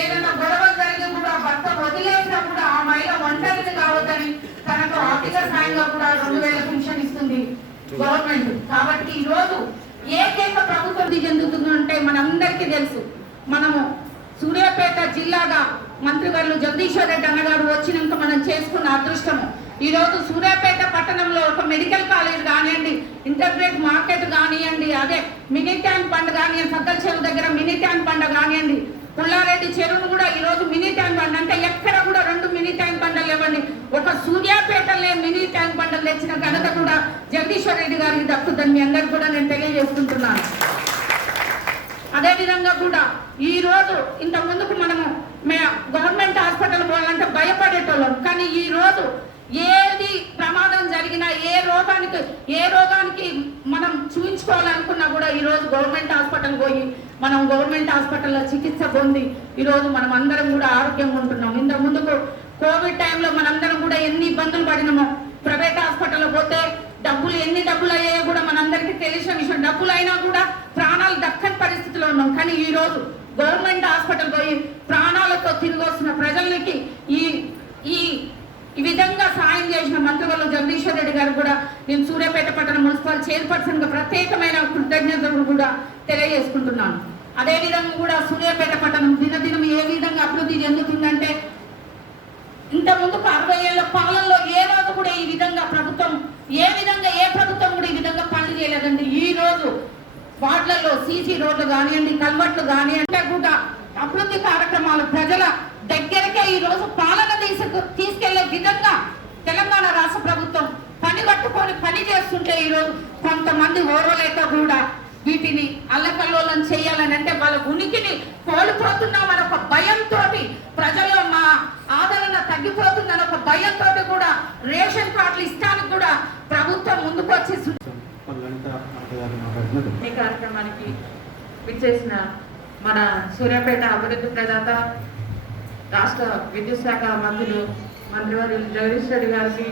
ఏదైనా గొడవ జరిగి కూడా భర్త వదిలేసినా కూడా ఆ మహిళ ఒంటరిని కావద్దని తనకు ఆర్థిక సాయంగా కూడా 2000 పెన్షన్ ఇస్తుంది గవర్నమెంట్. కాబట్టి ఈ రోజు ఏకైక ప్రభుత్వం చెందుతుందంటే మనందరికీ తెలుసు. మనము సూర్యాపేట జిల్లాగా మంత్రివర్యులు జగదీశ్వర్ రెడ్డి అన్నగారు వచ్చినాక మనం చేసుకున్న అదృష్టము. ఈ రోజు సూర్యాపేట పట్టణంలో ఒక మెడికల్ కాలేజ్ కానివ్వండి, ఇంటర్గ్రేట్ మార్కెట్ కానివ్వండి, అదే మినీ ట్యాంక్ బండ్ కానివ్వండి, సద్దల చెరువు దగ్గర మినీ ట్యాంక్ బండ్ కానివ్వండి, పుల్లారెడ్డి చెరువును కూడా ఈ రోజు మినీ ట్యాంక్ బండ్ అంటే ఎక్కడ కూడా 2 మినీ ట్యాంక్ బండలు ఇవ్వండి, ఒక సూర్యాపేటలే మినీ ట్యాంక్ బండలు తెచ్చిన ఘనత కూడా జగదీశ్వర్ రెడ్డి గారికి దక్కుతుందని మీ అందరికి కూడా నేను తెలియజేసుకుంటున్నాను. అదేవిధంగా కూడా ఈ రోజు ఇంత ముందుకు మనము గవర్నమెంట్ హాస్పిటల్ పోవాలంటే భయపడేటోళ్ళం. కానీ ఈ రోజు ఏది ప్రమాదం జరిగినా ఏ రోగానికి మనం చూపించుకోవాలనుకున్నా కూడా ఈ రోజు గవర్నమెంట్ హాస్పిటల్ పోయి మనం గవర్నమెంట్ హాస్పిటల్లో చికిత్స పొంది ఈ రోజు మనం అందరం కూడా ఆరోగ్యంగా ఉంటున్నాం. ఇంత ముందుకు కోవిడ్ టైంలో మనందరం కూడా ఎన్ని ఇబ్బందులు పడినామో, ప్రైవేట్ హాస్పిటల్లో పోతే ఎన్ని డబ్బులు అయ్యాయో కూడా మనందరికీ తెలిసిన విషయం. డబ్బులు అయినా కూడా ప్రాణాలు దక్కని పరిస్థితిలో ఉన్నాం. కానీ ఈ రోజు గవర్నమెంట్ హాస్పిటల్ పోయి ప్రాణాలతో తిరిగి వస్తున్న ప్రజలకి ఈ విధంగా సాయం చేసిన మంత్రివర్యులు జగదీశ్వర్ రెడ్డి గారు కూడా నేను సూర్యాపేట పట్టణ మున్సిపల్ చైర్పర్సన్ గా ప్రత్యేకమైన కృతజ్ఞతలు కూడా తెలియజేసుకుంటున్నాను. అదేవిధంగా కూడా సూర్యాపేట పట్టణం దినదినం ఏ విధంగా అభివృద్ధి చెందుతుందంటే ఇంత ముందుకు 60 ఏళ్ల పాలనలో ఏ రోజు కూడా ఈ విధంగా ఏ ప్రభుత్వం కూడా ఈ విధంగా పనులు చేయలేదండి. ఈ రోజు వార్డులలో సీసీ రోడ్లు కానివ్వండి, కల్వర్ట్లు కానివ్వండి కూడా అభివృద్ధి కార్యక్రమాలు ప్రజల దగ్గరకే ఈ రోజు పాలన తీసుకెళ్లే విధంగా తెలంగాణ రాష్ట్ర ప్రభుత్వం పని కట్టుకొని పని చేస్తుంటే ఈ రోజు కొంతమంది ఓర్వలేక కూడా వీటిని అల్లకల్లోలం చేయాలని అంటే వాళ్ళ ఉనికిని కోల్పోతున్నామని ఒక భయంతో ప్రజల్లో మా ఆదరణ తగ్గిపోతుందని ఒక భయంతో కూడా రేషన్ కార్డులు ఇష్టానికి కూడా ప్రభుత్వం ముందుకు వచ్చి ఈ కార్యక్రమానికి విచ్చేసిన మన సూర్యాపేట అభివృద్ధి ప్రదాత రాష్ట్ర విద్యుత్ శాఖ మంత్రివర్యులు జగదీష్ రెడ్డి గారికి,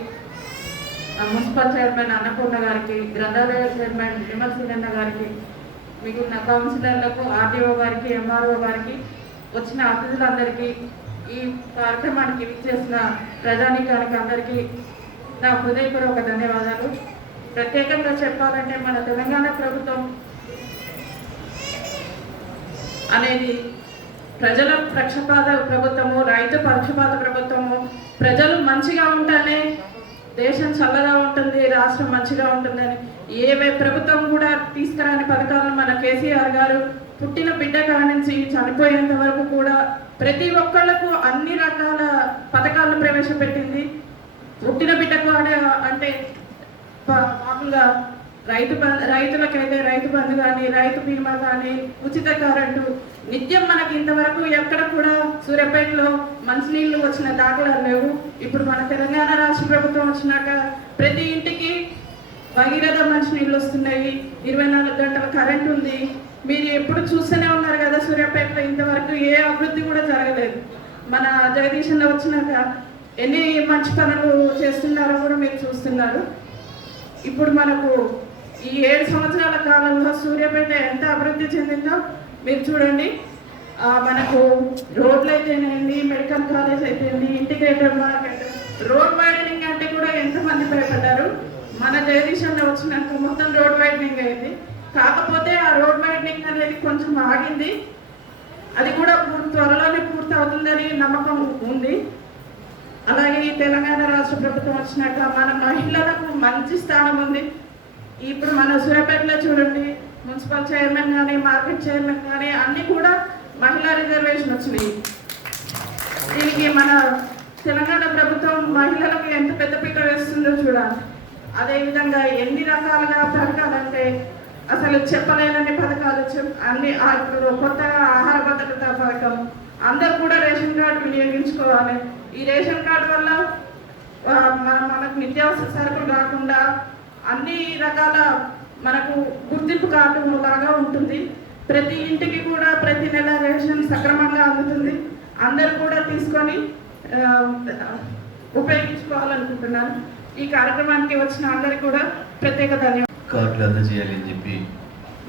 మున్సిపల్ చైర్మన్ అన్నపూర్ణ గారికి, గ్రంథాలయ చైర్మన్ విమల్ సింగన్న గారికి, మిగిలిన కౌన్సిలర్లకు, ఆర్డీఓ గారికి, ఎంఆర్ఓ గారికి, వచ్చిన అతిథులందరికీ, ఈ కార్యక్రమానికి విచ్చేసిన ప్రజానీకానికి అందరికీ నా హృదయపూర్వక ధన్యవాదాలు. ప్రత్యేకంగా చెప్పాలంటే మన తెలంగాణ ప్రభుత్వం అనేది ప్రజల పక్షపాత ప్రభుత్వము, రైతు పక్షపాత ప్రభుత్వము. ప్రజలు మంచిగా ఉంటేనే దేశం చల్లగా ఉంటుంది, రాష్ట్రం మంచిగా ఉంటుందని ఏ ప్రభుత్వం కూడా తీసుకురాని పథకాలను మన కేసీఆర్ గారు పుట్టిన బిడ్డ కాడి నుంచి చనిపోయేంత వరకు కూడా ప్రతి ఒక్కళ్లకు అన్ని రకాల పథకాలను ప్రవేశపెట్టింది. పుట్టిన బిడ్డకు అంటే మామూలుగా రైతులకైతే రైతు బంధు కానీ, రైతు బీమా కానీ, ఉచిత కరెంటు నిత్యం మనకి ఇంతవరకు ఎక్కడ కూడా సూర్యాపేటలో మంచినీళ్ళు వచ్చిన దాఖలాలు లేవు. ఇప్పుడు మన తెలంగాణ రాష్ట్ర ప్రభుత్వం వచ్చినాక ప్రతి ఇంటికి భగీరథ మంచినీళ్ళు వస్తున్నాయి, 24 గంటల కరెంట్ ఉంది. మీరు ఎప్పుడు చూస్తూనే ఉన్నారు కదా, సూర్యాపేటలో ఇంతవరకు ఏ అభివృద్ధి కూడా జరగలేదు. మన జగదీశంలో వచ్చినాక ఎన్ని మంచి పనులు చేస్తున్నారో కూడా మీరు చూస్తున్నారు. ఇప్పుడు మనకు ఈ 7 సంవత్సరాల కాలంలో సూర్యాపేట ఎంత అభివృద్ధి చెందిందో మీరు చూడండి. మనకు రోడ్లు అయితేనేంది, మెడికల్ కాలేజ్ అయితేంది, ఇంటిగ్రేటెడ్ మార్కెట్, రోడ్ వైడనింగ్ అంటే కూడా ఎంతమంది భయపడ్డారు. మన జగదీశంలో వచ్చినాక మొత్తం రోడ్ వైడనింగ్ అయింది. కాకపోతే ఆ రోడ్ వైడనింగ్ అనేది కొంచెం ఆగింది. అది కూడా త్వరలోనే పూర్తి అవుతుందని నమ్మకం ఉంది. అలాగే ఈ తెలంగాణ రాష్ట్ర ప్రభుత్వం వచ్చినాక మన మహిళలకు మంచి స్థానం ఉంది. ఇప్పుడు మన సూర్యాపేటలో చూడండి, మున్సిపల్ చైర్మన్ కానీ, మార్కెట్ చైర్మన్ కానీ అన్నీ కూడా మహిళా రిజర్వేషన్ వచ్చినాయి. దీనికి మన తెలంగాణ ప్రభుత్వం మహిళలకు ఎంత పెద్దపీట వేస్తుందో చూడాలి. అదేవిధంగా ఎన్ని రకాలుగా పథకాలు అంటే అసలు చెప్పలేనన్ని పథకాలు అన్ని. ఇప్పుడు కొత్తగా ఆహార భద్రత పథకం, అందరు కూడా రేషన్ కార్డు వినియోగించుకోవాలి. ఈ రేషన్ కార్డు వల్ల మనకు నిత్యావసర సరుకులు రాకుండా అన్ని రకాల మనకు గుర్తింపు కార్డు లాగా ఉంటుంది. ప్రతి ఇంటికి కూడా ప్రతి నెల రేషన్ సక్రమంగా అందుతుంది. అందరూ కూడా తీసుకొని ఉపయోగించుకోవాలనుకుంటున్నాను. ఈ కార్యక్రమానికి వచ్చిన అందరికీ కూడా ప్రత్యేక ధన్యవాదాలు. కార్డులు అందజేయాలి అని చెప్పి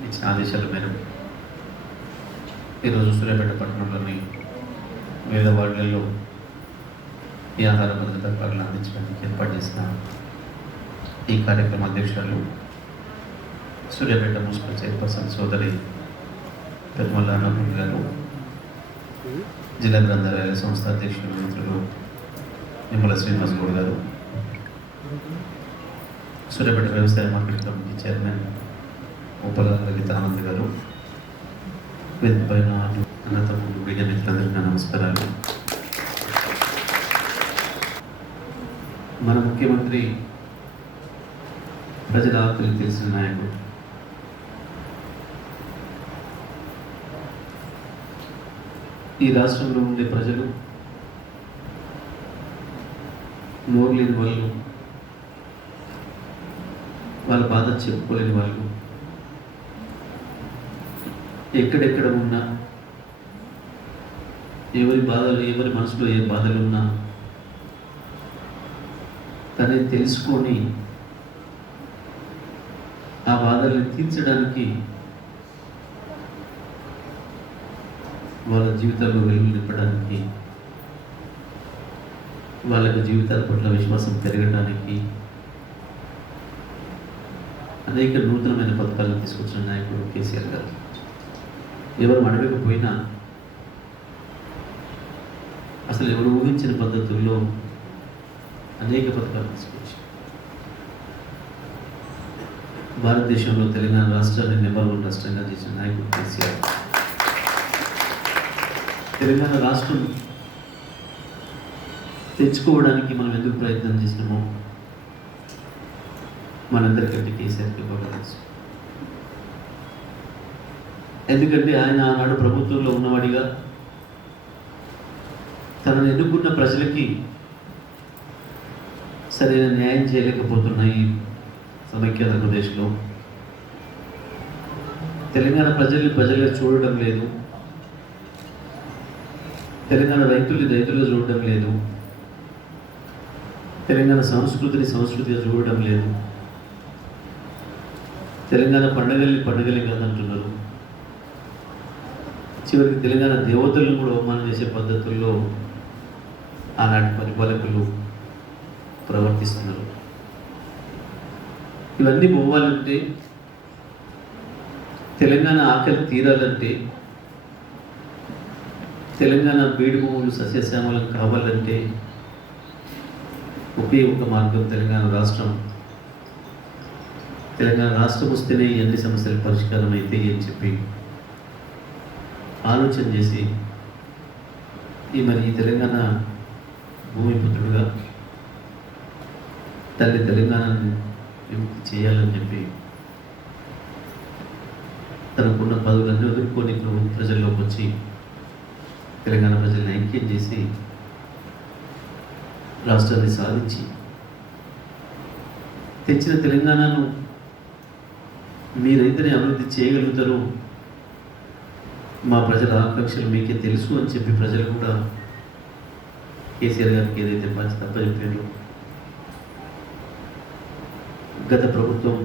ఇచ్చిన ఆదేశాల మేరకు ఈరోజు సూర్యాపేట పట్టణంలోని వివిధ వార్డులలో ఈ ఆహార భద్రతా కార్డులు అందించడానికి ఏర్పాటు చేసిన ఈ కార్యక్రమ అధ్యక్షులు సూర్యాపేట మున్సిపల్ చైర్పర్సన్ సోదరి తిరుమల అన్నపూర్ణ గారు, జిల్లా గ్రంథాలయాల సంస్థ అధ్యక్షులు మిత్రులు నిమ్మల శ్రీనివాస్ గౌడ్ గారు, సూర్యాపేట వ్యవసాయ మార్కెట్ కమిటీ చైర్మన్ ఉపల లలిత ఆనంద్ గారు, వేదిక పైన అన్నతమ్ముడు మీడియా మిత్రులందరికీ నా నమస్కారాలు. మన ముఖ్యమంత్రి ప్రజల ఆకలి తెలిసిన నాయకుడు. ఈ రాష్ట్రంలో ఉండే ప్రజలు నోరు లేని వాళ్ళు, వాళ్ళ బాధ చెప్పుకోలేని వాళ్ళు, ఎక్కడెక్కడ ఉన్నా ఎవరి బాధలు, ఎవరి మనసులో ఏ బాధలు ఉన్నా తనే తెలుసుకొని ఆ బాధల్ని తీర్చడానికి వాళ్ళ జీవితాల్లో వెలుగు నింపడానికి, వాళ్ళకి జీవితాల పట్ల విశ్వాసం పెరగడానికి అనేక నూతనమైన పథకాలను తీసుకొచ్చిన నాయకుడు కేసీఆర్ గారు. ఎవరు అడగకపోయినా అసలు ఎవరు ఊహించిన పద్ధతుల్లో అనేక పథకాలు తీసుకొచ్చి భారతదేశంలో తెలంగాణ రాష్ట్రాన్ని నెంబర్ 1 రాష్ట్రంగా చేసిన నాయకుడు కేసీఆర్. తెలంగాణ రాష్ట్రం తెచ్చుకోవడానికి మనం ఎందుకు ప్రయత్నం చేసినామో మనందరికంటే కేసీఆర్కి బాగా తెలుసు. ఎందుకంటే ఆయన ఆనాడు ప్రభుత్వంలో ఉన్నవాడిగా తనను ఎన్నుకున్న ప్రజలకి సరైన న్యాయం చేయలేకపోతున్న ఈ సమైక్య ఆంధ్రప్రదేశ్లో తెలంగాణ ప్రజలుగా చూడడం లేదు, తెలంగాణ రైతులుగా చూడడం లేదు, తెలంగాణ సంస్కృతిని సంస్కృతిగా చూడడం లేదు, తెలంగాణ పండుగల్ని కాదంటున్నారు. చివరికి తెలంగాణ దేవతలను కూడా అవమానం చేసే పద్ధతుల్లో ఆనాటి పరిపాలకులు ప్రవర్తిస్తున్నారు. ఇవన్నీ పోవాలంటే, తెలంగాణ ఆకలి తీరాలంటే, తెలంగాణ బీడు భూములు సస్యశ్యామలం కావాలంటే ఒకే ఒక మార్గం తెలంగాణ రాష్ట్రం. తెలంగాణ రాష్ట్రం వస్తేనే అన్ని సమస్యలు పరిష్కారం అయితే అని చెప్పి ఆలోచన చేసి ఈ తెలంగాణ భూమిపుత్రుడుగా తల్లి తెలంగాణను విముక్తి చేయాలని చెప్పి తనకున్న పదవులన్నీ వదులుకొని ప్రజల్లోకి వచ్చి తెలంగాణ ప్రజల్ని ఐక్యం చేసి రాష్ట్రాన్ని సాధించి తెచ్చిన తెలంగాణను మీరైతేనే అభివృద్ధి చేయగలుగుతారు, మా ప్రజల ఆకాంక్షలు మీకే తెలుసు అని చెప్పి ప్రజలు కూడా కేసీఆర్ గారికి ఏదైతే తప్పచెప్పారో, గత ప్రభుత్వం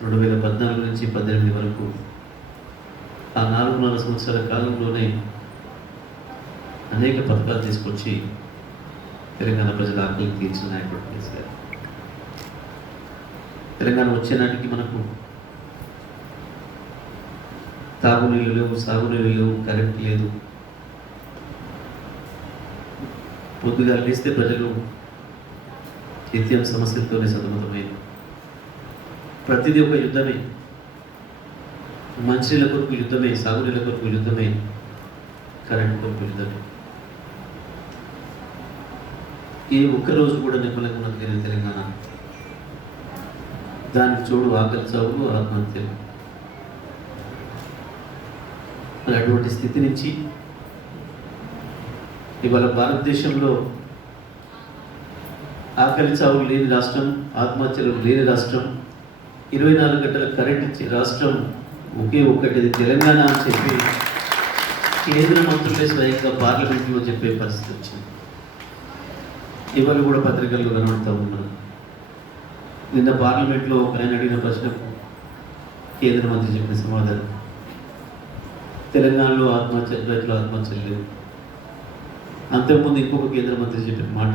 2014 నుంచి 2018 వరకు ఆ 4 సంవత్సరాల కాలంలోనే అనేక పథకాలు తీసుకొచ్చి తెలంగాణ ప్రజల ఆకలి తీర్చిన నాయకుడు కేసీఆర్. తెలంగాణ వచ్చే నాటికి మనకు తాగునీళ్ళు లేవు, సాగునీళ్ళు లేవు, కరెంట్ లేదు. పొద్దుగా లేస్తే ప్రజలు నిత్యం సమస్యలతోనే సతమతమైంది. ప్రతిదీ ఒక యుద్ధమే. మంచినీళ్ళ కొరకు యుద్ధమే, సాగునీళ్ళ కొరకు యుద్ధమే, కరెంట్ కొరకు యుద్ధమే. ఏ ఒక్కరోజు కూడా నిమ్మలంగా ఉన్నది తెలంగాణ. దానికి చూడు ఆకలి చావులు, ఆత్మహత్యలు. అటువంటి స్థితి నుంచి ఇవాళ భారతదేశంలో ఆకలి చావులు లేని రాష్ట్రం, ఆత్మహత్యలు లేని రాష్ట్రం, 24 గంటల కరెంట్ ఇచ్చే రాష్ట్రం ఒకే ఒక్కటి తెలంగాణ అని చెప్పి కేంద్ర మంత్రులే స్వయంగా పార్లమెంట్లో చెప్పే పరిస్థితి వచ్చింది. ఇవాళ కూడా పత్రికల్లో కనబడుతూ ఉన్నారు. నిన్న పార్లమెంట్లో ఒక ఆయన అడిగిన ప్రశ్నకు కేంద్ర మంత్రి చెప్పిన సమాధానం, తెలంగాణలో రైతులు ఆత్మహత్యలు లేవు, అంతకుముందు ఇంకొక కేంద్ర మంత్రి చెప్పిన మాట,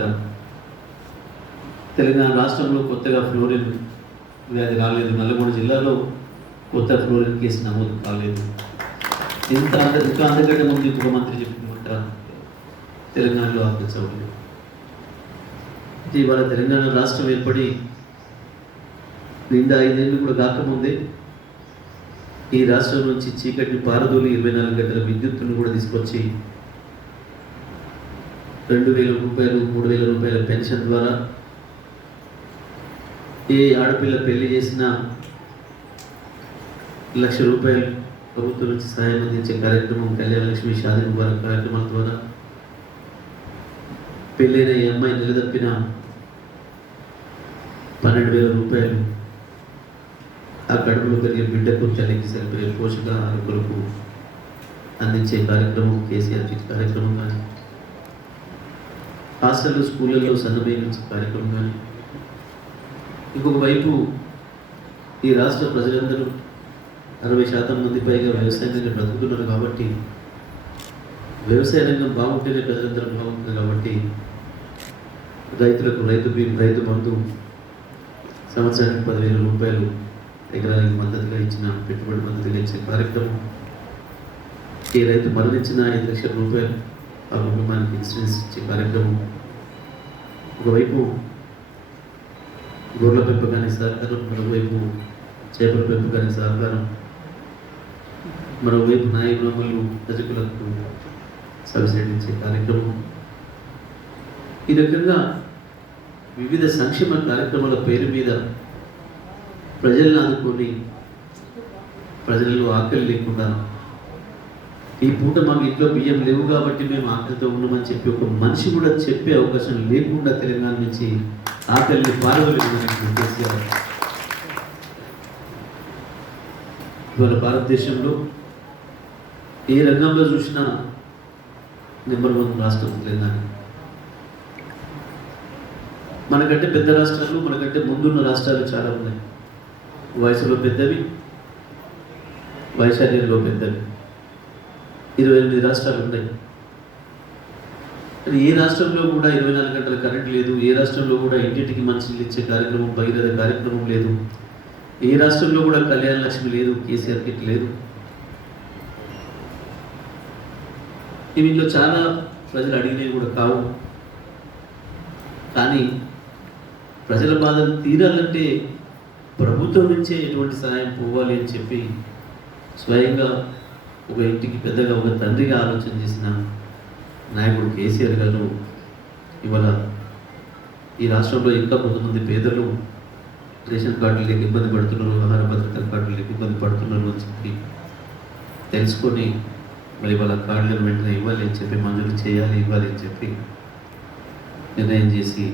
తెలంగాణ రాష్ట్రంలో కొత్తగా ఫ్లోరిన్ వ్యాధి రాలేదు, నల్గొండ జిల్లాలో కొత్త ఫ్లోరిన్ కేసు నమోదు కాలేదు. ఇంకా అంతకంటే ముందు ఇంకొక మంత్రి చెప్పిన మాట, తెలంగాణలో ఆత్మహత్య అవ్వలేదు. ఇవాళ తెలంగాణ రాష్ట్రం ఏర్పడి నిండా 5 ఏళ్ళు కూడా కాకముందే ఈ రాష్ట్రం నుంచి చీకటిని పారదోలి 24 గంటల విద్యుత్తును కూడా తీసుకొచ్చి 2,000 రూపాయలు 3,000 రూపాయల పెన్షన్ ద్వారా ఏ ఆడపిల్ల పెళ్లి చేసినా 1,00,000 రూపాయలు ప్రభుత్వం నుంచి సహాయం అందించే కార్యక్రమం, కళ్యాణ లక్ష్మి, షాదీ ముబారక్ కార్యక్రమాల ద్వారా పెళ్ళైన ఈ అమ్మాయి నిలదప్పిన 12,000 రూపాయలు ఆ కడుపులో పెరిగే బిడ్డకు తల్లికి సరిపోయే పోషకాహార కొరకు అందించే కార్యక్రమం, కేసీఆర్ కిట్ కార్యక్రమం కానీ, హాస్టల్లో స్కూళ్ళల్లో సన్నబియ్యం కార్యక్రమం కానీ, ఇంకొక వైపు ఈ రాష్ట్ర ప్రజలందరూ 60% మంది పైగా వ్యవసాయంగా బ్రతుకుతున్నారు కాబట్టి వ్యవసాయ రంగం బాగుంటేనే ప్రజలందరూ బాగుంటుంది కాబట్టి రైతులకు రైతు బంధు సంవత్సరానికి 10,000 రూపాయలు ఎకరానికి మద్దతుగా ఇచ్చిన, పెట్టుబడి మద్దతుగా ఇచ్చిన కార్యక్రమం, ఏ రైతు మరణించిన 5 లక్షల రూపాయలు ఆ కుటుంబానికి ఇన్సూరెన్స్ ఇచ్చే కార్యక్రమం, ఒకవైపు గొర్రెల పెంపకానికి సహకారం, మరోవైపు చేపల పెంపకానికి సహకారం, మరోవైపు నాయకులు రజకులకు సబ్సిడీ ఇచ్చే కార్యక్రమం, ఈ రకంగా వివిధ సంక్షేమ కార్యక్రమాల పేరు మీద ప్రజలను ఆదుకొని ప్రజల్లో ఆకలి లేకుండా, ఈ పూట మాకు ఇంట్లో బియ్యం లేవు కాబట్టి మేము ఆకలితో ఉన్నామని చెప్పి ఒక మనిషి కూడా చెప్పే అవకాశం లేకుండా తెలంగాణ నుంచి ఆకలిని పారదోలిందని కేసీఆర్. ఇవాళ భారతదేశంలో ఏ రంగంలో చూసినా నెంబర్ 1 రాష్ట్రం తెలంగాణ. మనకంటే పెద్ద రాష్ట్రాలు, మనకంటే ముందున్న రాష్ట్రాలు చాలా ఉన్నాయి. వయసులో పెద్దవి, వైశాల్యంలో పెద్దవి 28 రాష్ట్రాలు ఉన్నాయి. ఏ రాష్ట్రంలో కూడా 24 గంటల కరెంట్ లేదు, ఏ రాష్ట్రంలో కూడా ఇంటింటికి మంచినీళ్ళు ఇచ్చే కార్యక్రమం, భగీరథ కార్యక్రమం లేదు, ఏ రాష్ట్రంలో కూడా కళ్యాణ లక్ష్మి లేదు, కేసీఆర్ కిట్ లేదు. వీటిలో చాలా ప్రజలు అడిగినవి కూడా కావు. కానీ ప్రజల బాధలు తీరాలంటే ప్రభుత్వం నుంచే ఎటువంటి సహాయం పోవాలి అని చెప్పి స్వయంగా ఒక ఇంటికి పెద్దగా ఒక తండ్రిగా ఆలోచన చేసిన నాయకుడు కేసీఆర్ గారు ఇవాళ ఈ రాష్ట్రంలో ఇంకా కొంతమంది పేదలు రేషన్ కార్డులు లేక ఇబ్బంది పడుతున్నారు, ఆహార భద్రత కార్డులు లేక ఇబ్బంది పడుతున్నారు అని చెప్పి తెలుసుకొని మరి వాళ్ళ కార్డులను వెంటనే ఇవ్వాలి అని చెప్పి, మంజూరు చేయాలి, ఇవ్వాలి అని చెప్పి నిర్ణయం చేసి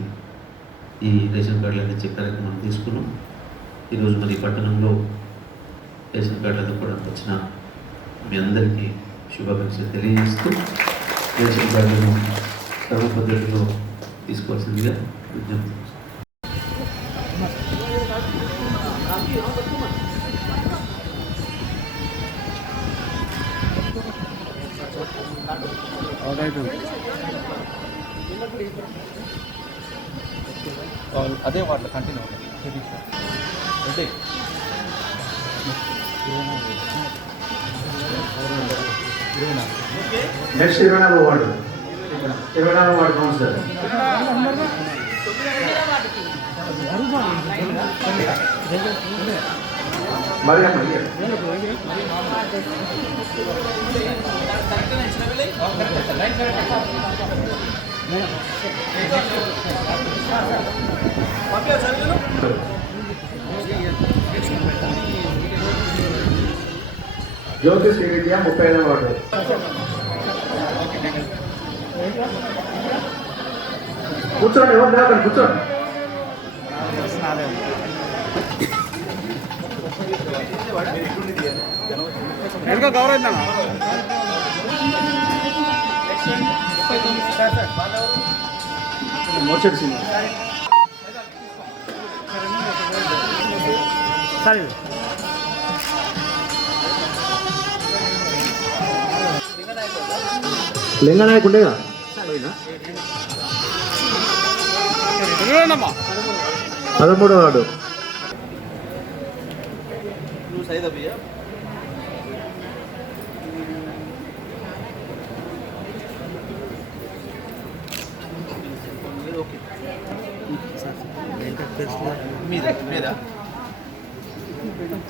ఈ రేషన్ కార్డులు అందించే కార్యక్రమం తీసుకున్నాం. ఈరోజు మరి పట్టణంలో రేషన్ కార్డులతో కూడా వచ్చిన మీ అందరికీ శుభాకాంక్షలు తెలియజేస్తూ రేషన్ కార్డులను క్రమ పద్ధతిలో తీసుకోవాల్సిందిగా విజ్ఞప్తి. అదే వాటిలో కంటిన్యూ అంటే నెక్స్ట్ 24వ వార్డు 24వ వార్డు కౌన్సిలర్ మరి జ్యోతి శ్రీ విద్య 35వ వార్డు కూర్చోండి, ఎవరు లేకండి, కూర్చోండి. ఎందుకో గౌరవ మోచెడు సినిమా సరే లింగనాయకు ఉండేగా ఎదురుగానమ్మా 13వ వార్డు నువ్వు సైదా భయ్యా ఓకే మీరా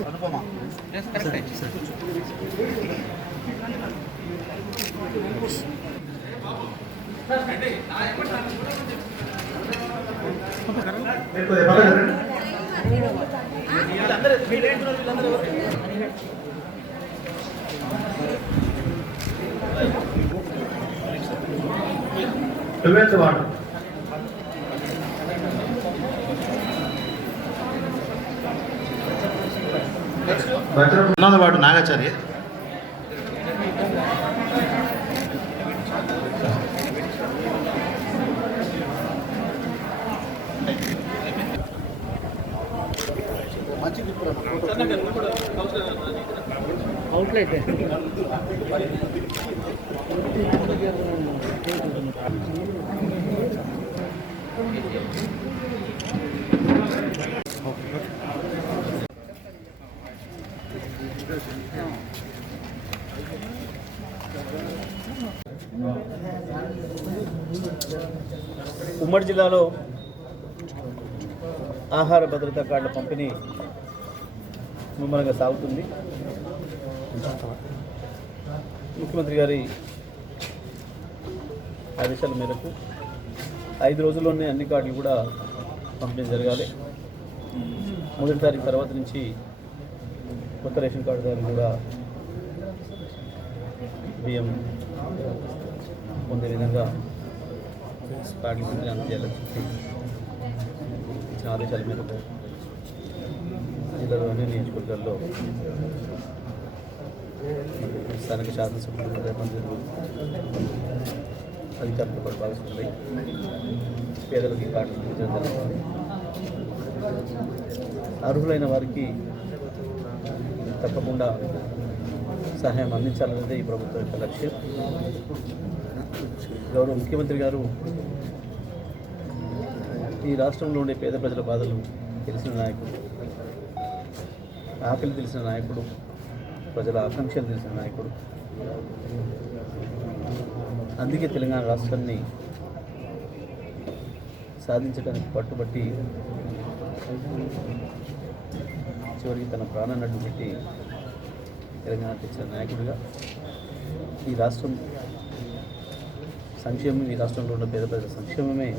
అనుపమా మీరు కొద్దిగా పక్కన రండి. ట్వెల్త్ వార్డు వార్డు నాగాచార్య ఉమ్మడి జిల్లాలో ఆహార భద్రతా కార్డుల పంపిణీ ముమ్మరంగా సాగుతుంది. ముఖ్యమంత్రి గారి ఆదేశాల మేరకు 5 రోజుల్లోనే అన్ని కార్డులు కూడా పంపిణీ జరగాలి. 1వ తారీఖు తర్వాత నుంచి కొత్త రేషన్ కార్డుదారులు కూడా బియ్యం పొందే విధంగా కార్డులు పంపిణీ అందజేయాలని చెప్పి ఇచ్చిన ఆదేశాల మేరకు జిల్లాలో అన్ని నియోజకవర్గాల్లో స్థానిక శాసనసభ్యులు రేపందరూ అధికారులతో పాటు భాగస్వాములై పేదలకు ఈ కార్డులు అందించడం జరుగుతుంది. అర్హులైన వారికి తప్పకుండా సహాయం అందించాలన్నదే ఈ ప్రభుత్వం యొక్క లక్ష్యం. గౌరవ ముఖ్యమంత్రి గారు ఈ రాష్ట్రంలో ఉండే పేద ప్రజల బాధలు తెలిసిన నాయకుడు, ఆకలి తెలిసిన నాయకుడు, ప్రజల ఆకాంక్షలు తెలిసిన నాయకుడు. అందుకే తెలంగాణ రాష్ట్రాన్ని సాధించడానికి పట్టుబట్టి చివరికి తన ప్రాణాన్ని అడ్డుపెట్టి తెలంగాణ తెచ్చిన నాయకుడిగా ఈ రాష్ట్రం సంక్షేమం, ఈ రాష్ట్రంలో ఉన్న పేద ప్రజల సంక్షేమమే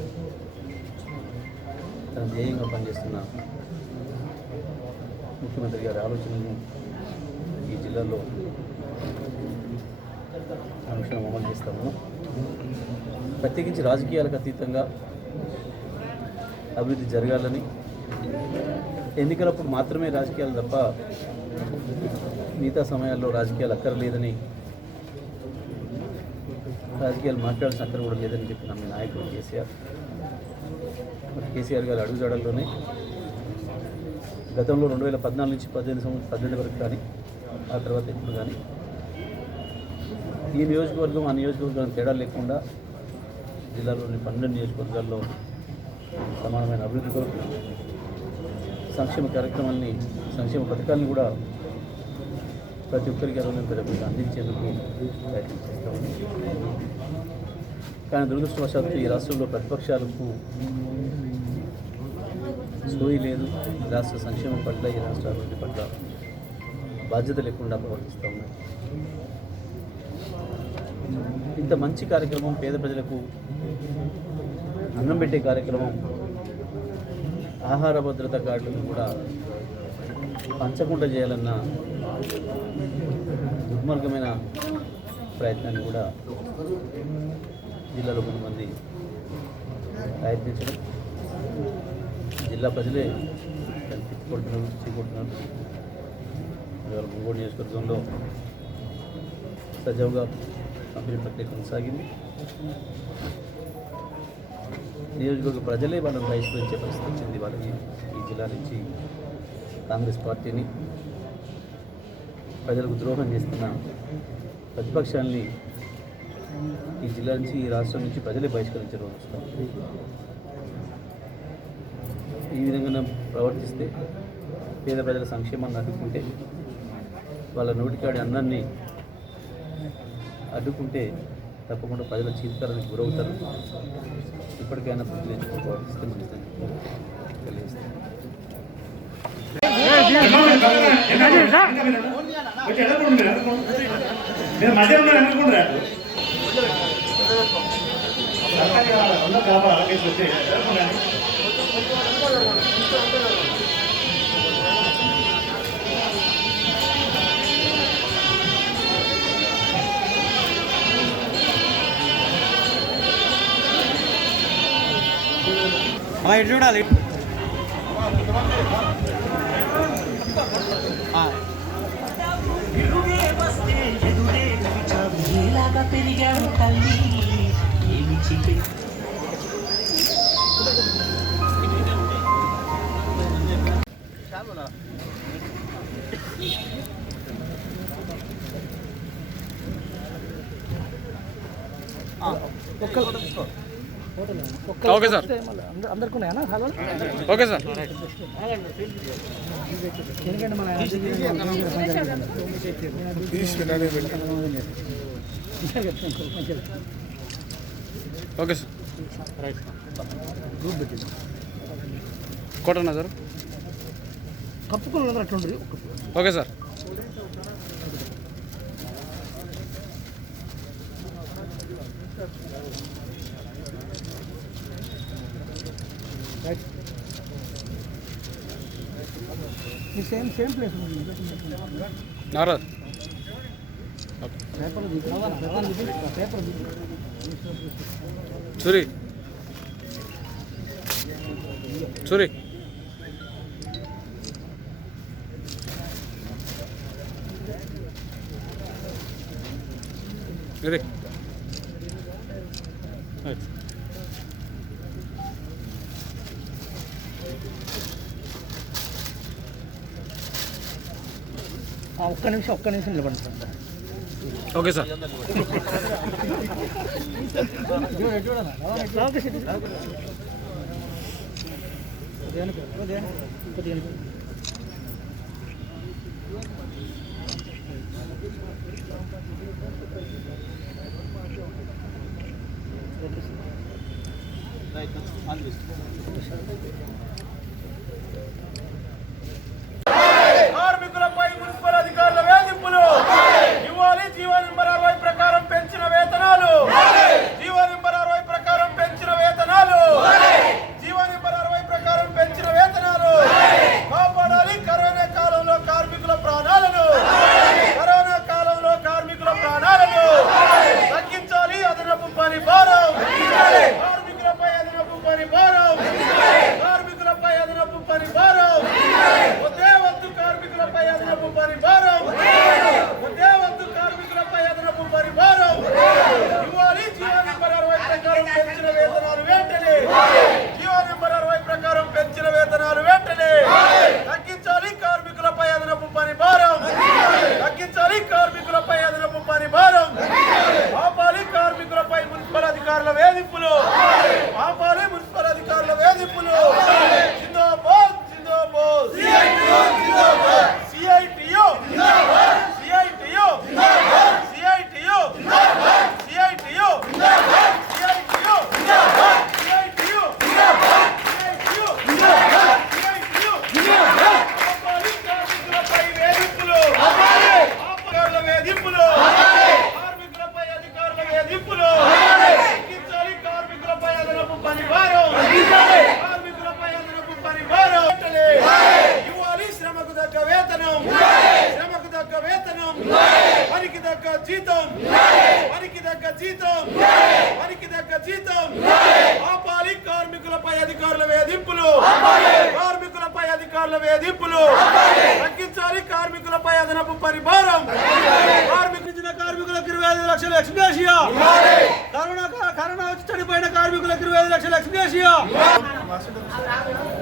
తన ధ్యేయంగా పనిచేస్తున్న ముఖ్యమంత్రి గారి ఆలోచనలను ఈ జిల్లాలో అనుక్షణం అమలు చేస్తాము. ప్రత్యేకించి రాజకీయాలకు అతీతంగా అభివృద్ధి జరగాలని, ఎన్నికలప్పుడు మాత్రమే రాజకీయాలు తప్ప మిగతా సమయాల్లో రాజకీయాలు అక్కర్లేదని, రాజకీయాలు మాట్లాడాల్సిన అక్కర కూడా లేదని చెప్పిన మీ నాయకుడు కేసీఆర్ గారి అడుగుజాడల్లోనే గతంలో 2014 నుంచి 18 వరకు కానీ, ఆ తర్వాత ఎప్పుడు కానీ ఈ నియోజకవర్గం ఆ నియోజకవర్గం తేడా లేకుండా జిల్లాలోని 12 నియోజకవర్గాల్లో సమానమైన అభివృద్ధి కొరకు సంక్షేమ కార్యక్రమాన్ని, సంక్షేమ పథకాలను కూడా ప్రతి ఒక్కరికి అర్హులైన ప్రజలకు అందించేందుకు ప్రయత్నం చేస్తామని. కానీ దురదృష్టవశాత్తు ఈ రాష్ట్రంలో ప్రతిపక్షాలకు సోయి లేదు. ఈ రాష్ట్ర సంక్షేమం పట్ల, ఈ రాష్ట్ర అభివృద్ధి పట్ల బాధ్యత లేకుండా ప్రవర్తిస్తూ ఉన్నాయి. ఇంత మంచి కార్యక్రమం, పేద ప్రజలకు అన్నం పెట్టే కార్యక్రమం, ఆహార భద్రత కార్డులను కూడా పంచకుండా చేయాలన్న దుర్మార్గమైన ప్రయత్నాన్ని కూడా జిల్లాలో కొంతమంది ప్రయత్నించడం, జిల్లా ప్రజలే తిప్పుకొడుతున్నారు, చీకొడుతున్నారు. ఇవాళ మునుగోడు నియోజకవర్గంలో సజావుగా పంపిణీ ప్రక్రియ కొనసాగింది. నియోజకవర్గ ప్రజలే వాళ్ళని బహిష్కరించే పరిస్థితి వచ్చింది. వాళ్ళకి ఈ జిల్లా నుంచి కాంగ్రెస్ పార్టీని, ప్రజలకు ద్రోహం చేస్తున్న ప్రతిపక్షాన్ని ఈ జిల్లా నుంచి ఈ రాష్ట్రం నుంచి ప్రజలే బహిష్కరించే రోజు వస్తుంది. ఈ విధంగా ప్రవర్తిస్తే పేద ప్రజల సంక్షేమాన్ని అడ్డుకుంటే వాళ్ళ నోటికాడి అన్నాన్ని అడ్డుకుంటే తప్పకుండా ప్రజల చీత్కారానికి గురవుతారు. ఇప్పటికైనా బుద్ధి తెచ్చుకో ప్రవర్తిస్తే మంచిదని తెలియజేస్తాను. చూడాలి. పెరిగాడు తల్లి ఏమి చెప్పి ఓకే సార్ అందరికి ఉన్నాయా హలో ఓకే సార్ ఎందుకంటే మన ఓకే సార్ రైట్ కొట్టనా సార్ కప్పుకుని అట్లుంటుంది. ఓకే సార్ సేమ్ ప్లేస్ నారాజ్ సూరి సూరి ఇది ఒక్క నిమిషం నిలబడి సార్. ఓకే సార్ కార్మికులపై మున్సిపల్ అధికారుల వేధింపులు ఇవ్వాలి. జీవో నెంబర్ 60 ప్రకారం పెంచిన వేతనాలు. జీవో నెంబర్ 60 ప్రకారం పెంచిన వేతనాలు. జీవో నెంబర్ 60 ప్రకారం పెంచిన వేతనాలు. కాపాడాలి కరోనా కాలంలో కార్మికుల ప్రాణాలను. కరోనా కాలంలో కార్మికుల ప్రాణాలను తగ్గించాలి. అదనపు పని భారం కార్మికులపై అదనపు పని భారం. కార్మికులపై అదనపు పని భారం. ఉద్యోగస్తు కార్మికులపై అదనపు పని భారం. ఉద్యోగస్తు కార్మికులపై అదనపు పని భారం ఇవ్వాలి. జీవో నెంబర్ 60 ప్రకారం పెంచిన వేతనాలు వెంటనే. జీవో నెంబర్ 60 ప్రకారం పెంచిన వేతనాలు వెంటనే తగ్గించాలి. కార్మికులపై అదనపు పని భారం తగ్గించాలి. కార్మికులపై అదనపు పని భారం ఆపాలి. కార్మికులపై మున్సిపల్ అధికారుల వేధింపులు ఆపాలి. మున్సిపల్ అధికారుల వేధింపులు. జిందాబాద్ జిందాబాద్ CITU CITU CITU CITU CITU CITU ఆపాలి. కార్మికులపై వేధింపులు అధికారుల వేధింపులు. కార్మికులపై అధికారుల వేధింపులు తగ్గించాలి. కార్మికులపై అదనపు పని భారం కార్మికులపై అదనపు పని భారం ఇవ్వాలి. శ్రమకు తగ్గ వేతనం. శ్రమకు తగ్గ వేతనం. పనికి తగ్గ జీతం. పనికి తగ్గ జీతం. పనికి తగ్గ జీతం ఆపాలి. కార్మికులపై అధికారుల వేధింపులు. కార్మికులపై అధికారుల వేధింపులు తగ్గించాలి. కార్మికులపై అదనపు పని భారం. కార్మికులకు 25 లక్షల ఎక్స్గ్రేషియా. కరోనా వచ్చి చనిపోయిన కార్మికులకు 25 లక్షల ఎక్స్గ్రేషియా.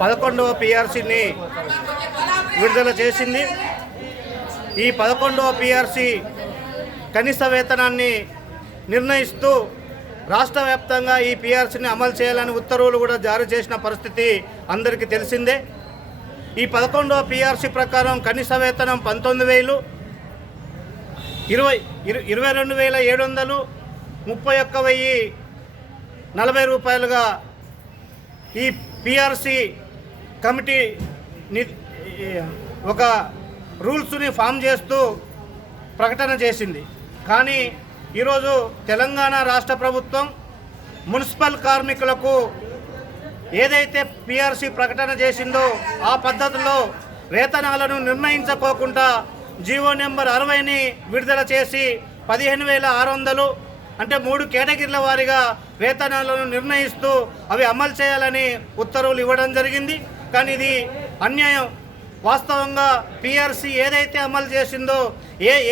11వ పిఆర్సీని విడుదల చేసింది. ఈ 11వ పిఆర్సీ కనీస వేతనాన్ని నిర్ణయిస్తూ రాష్ట్ర వ్యాప్తంగా ఈ పిఆర్సీని అమలు చేయాలని ఉత్తర్వులు కూడా జారీ చేసిన పరిస్థితి అందరికీ తెలిసిందే. ఈ 11వ పిఆర్సీ ప్రకారం కనీస వేతనం 19,000, 22,700, 31,040 రూపాయలుగా ఈ పిఆర్సీ కమిటీ ఒక రూల్స్ని ఫామ్ చేస్తూ ప్రకటన చేసింది. కానీ ఈరోజు తెలంగాణ రాష్ట్ర ప్రభుత్వం మున్సిపల్ కార్మికులకు ఏదైతే పిఆర్సీ ప్రకటన చేసిందో ఆ పద్ధతిలో వేతనాలను నిర్ణయించుకోకుండా జీవో నెంబర్ 60ని విడుదల చేసి 15,600 అంటే 3 కేటగిరీల వారీగా వేతనాలను నిర్ణయిస్తూ అవి అమలు చేయాలని ఉత్తర్వులు ఇవ్వడం జరిగింది. కానీ ఇది అన్యాయం. వాస్తవంగా పిఆర్సీ ఏదైతే అమలు చేసిందో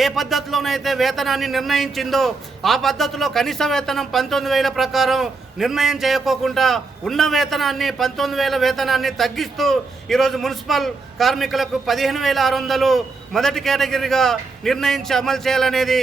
ఏ పద్ధతిలోనైతే వేతనాన్ని నిర్ణయించిందో ఆ పద్ధతిలో కనీస వేతనం 19,000 ప్రకారం నిర్ణయం చేయకోకుండా ఉన్న వేతనాన్ని 19,000 వేతనాన్ని తగ్గిస్తూ ఈరోజు మున్సిపల్ కార్మికులకు 15,600 మొదటి కేటగిరీగా నిర్ణయించి అమలు చేయాలనేది